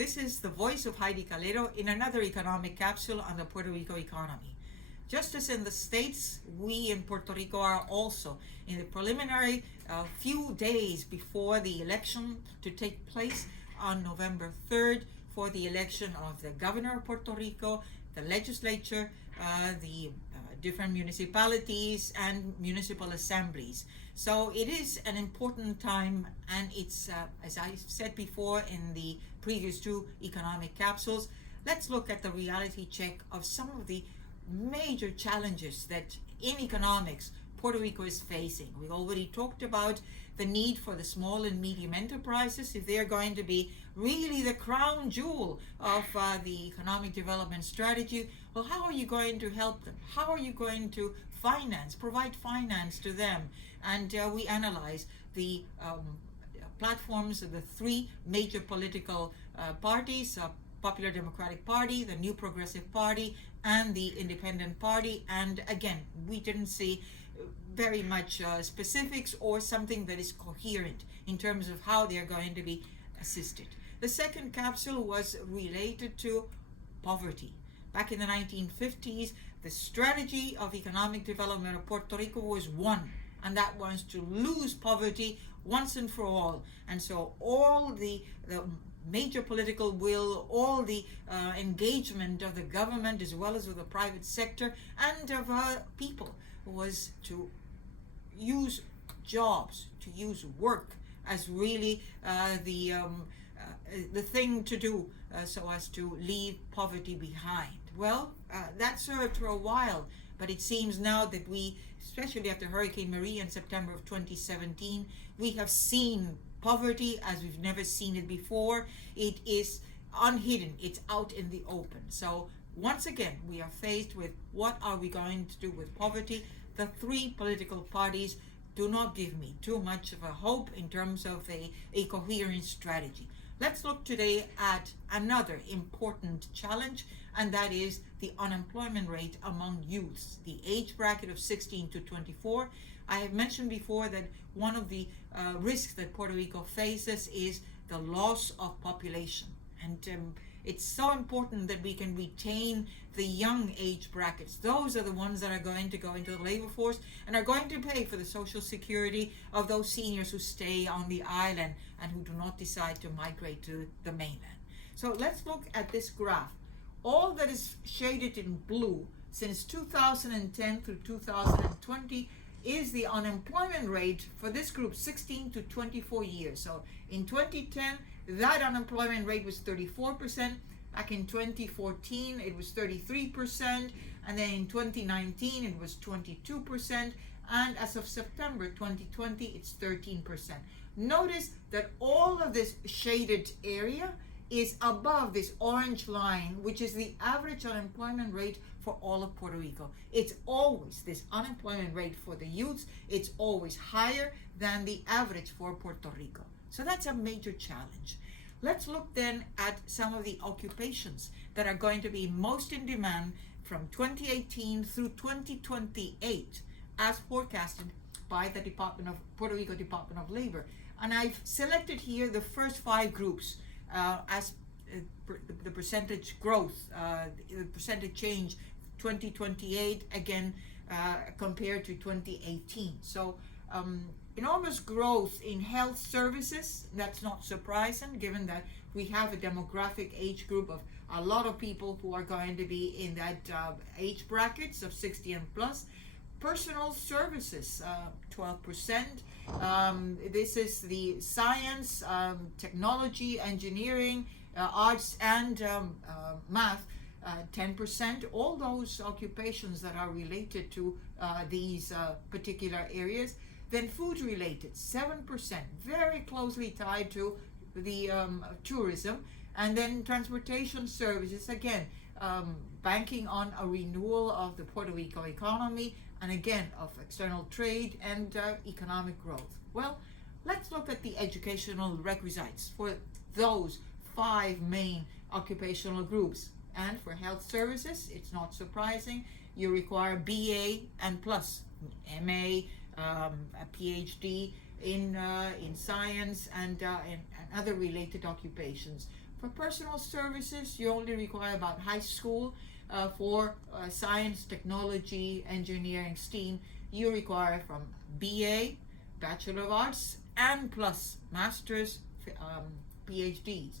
This is the voice of Heidie Calero in another economic capsule on the Puerto Rico economy. Just as in the States, we in Puerto Rico are also in the preliminary few days before the election to take place on November 3rd for the election of the governor of Puerto Rico, the legislature, the different municipalities and municipal assemblies. So it is an important time, and it's, as I said before in the previous two economic capsules, let's look at the reality check of some of the major challenges that in economics Puerto Rico is facing. We already talked about the need for the small and medium enterprises if they're going to be really the crown jewel of the economic development strategy. Well, how are you going to help them? How are you going to provide finance to them? And we analyze the platforms of the three major political parties, Popular Democratic Party, the New Progressive Party, and the Independent Party. And again, we didn't see very much specifics or something that is coherent in terms of how they are going to be assisted. The second capsule was related to poverty. Back in the 1950s, the strategy of economic development of Puerto Rico was one, and that was to lose poverty once and for all. And so all the major political will, all the engagement of the government as well as of the private sector and of people was to use jobs, to use work as really the thing to do so as to leave poverty behind. Well, that served for a while, but it seems now that we, especially after Hurricane Maria in September of 2017, we have seen poverty as we've never seen it before. It is unhidden, it's out in the open. So once again, we are faced with what are we going to do with poverty. The three political parties do not give me too much of a hope in terms of a coherent strategy. Let's look today at another important challenge, and that is the unemployment rate among youths, the age bracket of 16 to 24. I have mentioned before that one of the risks that Puerto Rico faces is the loss of population. And it's so important that we can retain the young age brackets. Those are the ones that are going to go into the labor force and are going to pay for the social security of those seniors who stay on the island and who do not decide to migrate to the mainland. So let's look at this graph. All that is shaded in blue since 2010 through 2020 is the unemployment rate for this group 16 to 24 years. So in 2010, that unemployment rate was 34%. Back in 2014, it was 33%. And then in 2019, it was 22%. And as of September 2020, it's 13%. Notice that all of this shaded area is above this orange line, which is the average unemployment rate for all of Puerto Rico. It's always this unemployment rate for the youths, it's always higher than the average for Puerto Rico. So that's a major challenge. Let's look then at some of the occupations that are going to be most in demand from 2018 through 2028 as forecasted by the Puerto Rico Department of Labor. And I've selected here the first five groups as the percentage growth, the percentage change 2028 again compared to 2018. So enormous growth in health services. That's not surprising given that we have a demographic age group of a lot of people who are going to be in that age brackets of 60 and plus. Personal services, 12%. This is the science, technology, engineering, arts, and math, 10%. All those occupations that are related to these particular areas. Then food related, 7%, very closely tied to the tourism. And then transportation services, again, banking on a renewal of the Puerto Rico economy, and again of external trade and economic growth. Well, let's look at the educational requisites for those five main occupational groups. And for health services, it's not surprising, you require BA and plus, MA, a PhD in science and other related occupations. For personal services, you only require about high school. For science, technology, engineering, STEAM, you require from BA, Bachelor of Arts, and plus Masters, PhDs.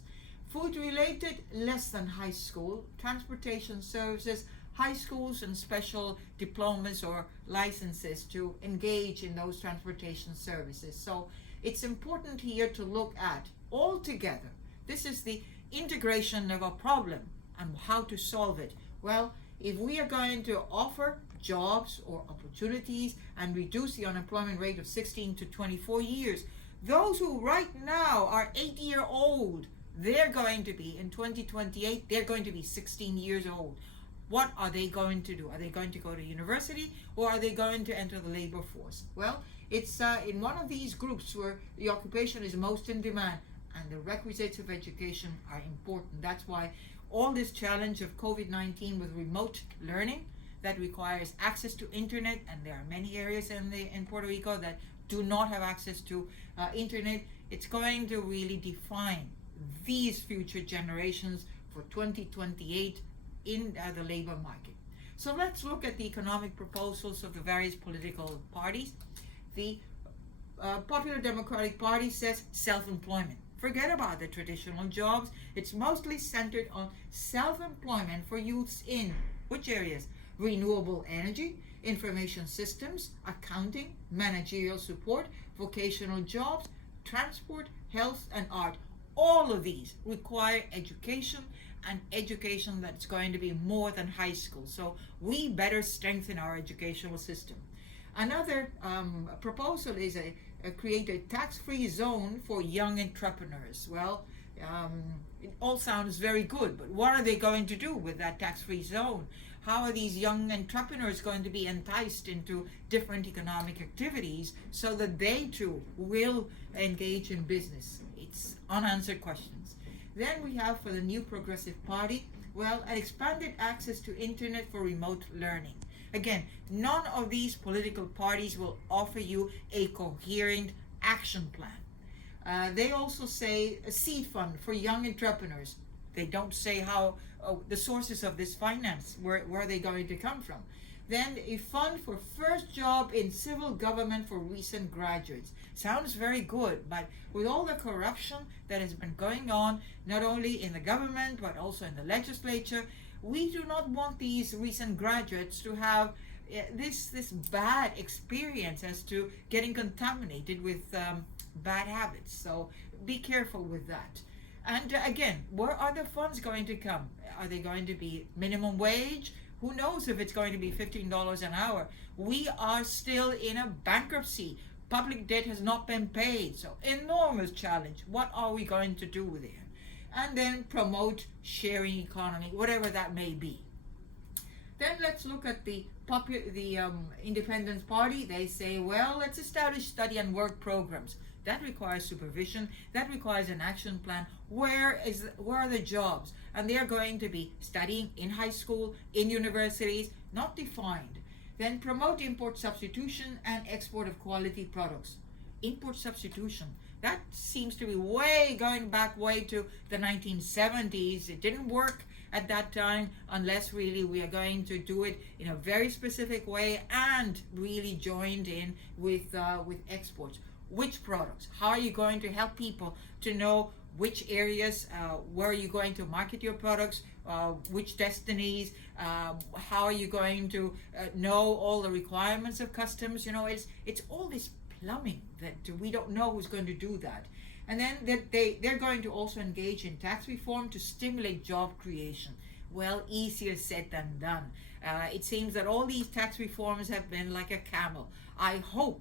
Food related, less than high school. Transportation services, high schools and special diplomas or licenses to engage in those transportation services. So it's important here to look at all together. This is the integration of a problem and how to solve it. Well, if we are going to offer jobs or opportunities and reduce the unemployment rate of 16 to 24 years, those who right now are 8-year-old, they're going to be, in 2028, they're going to be 16 years old. What are they going to do? Are they going to go to university, or are they going to enter the labor force? Well, it's in one of these groups where the occupation is most in demand, and the requisites of education are important. That's why all this challenge of COVID-19 with remote learning that requires access to internet, and there are many areas in Puerto Rico that do not have access to internet, it's going to really define these future generations for 2028 in the labor market. So let's look at the economic proposals of the various political parties. The Popular Democratic Party says self-employment. Forget about the traditional jobs. It's mostly centered on self-employment for youths in which areas? Renewable energy, information systems, accounting, managerial support, vocational jobs, transport, health, and art. All of these require education, and education that's going to be more than high school. So we better strengthen our educational system. Another proposal is create a tax-free zone for young entrepreneurs. Well, it all sounds very good, but what are they going to do with that tax-free zone? How are these young entrepreneurs going to be enticed into different economic activities so that they too will engage in business? It's unanswered questions. Then we have for the New Progressive Party, well, an expanded access to internet for remote learning. Again, none of these political parties will offer you a coherent action plan. They also say a seed fund for young entrepreneurs. They don't say how the sources of this finance, where are they going to come from. Then a fund for first job in civil government for recent graduates. Sounds very good, but with all the corruption that has been going on, not only in the government, but also in the legislature, we do not want these recent graduates to have this bad experience as to getting contaminated with bad habits. So be careful with that. And again, where are the funds going to come? Are they going to be minimum wage? Who knows if it's going to be $15 an hour? We are still in a bankruptcy. Public debt has not been paid. So enormous challenge. What are we going to do with it? And then promote sharing economy, whatever that may be. Then let's look at the Independence Party. They say, well, let's establish study and work programs. That requires supervision. That requires an action plan. Where are the jobs? And they are going to be studying in high school, in universities, not defined. Then promote import substitution and export of quality products. Import substitution. That seems to be going back to the 1970s. It didn't work at that time unless really we are going to do it in a very specific way and really joined in with exports. Which products? How are you going to help people to know which areas, where are you going to market your products, which destinies, how are you going to know all the requirements of customs? You know, it's all this plumbing that we don't know who's going to do that. And then they're going to also engage in tax reform to stimulate job creation. Well, easier said than done. It seems that all these tax reforms have been like a camel. I hope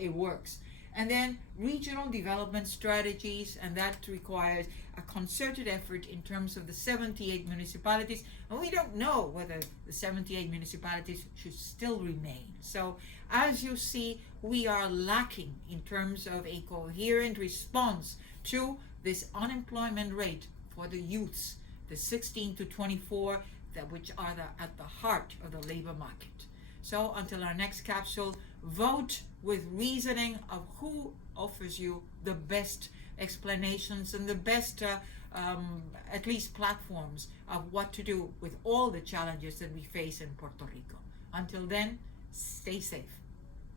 it works. And then regional development strategies, and that requires a concerted effort in terms of the 78 municipalities. And we don't know whether the 78 municipalities should still remain. So as you see, we are lacking in terms of a coherent response to this unemployment rate for the youths, the 16 to 24, which are at the heart of the labor market. So until our next capsule, vote with reasoning of who offers you the best explanations and the best at least platforms of what to do with all the challenges that we face in Puerto Rico. Until then, stay safe.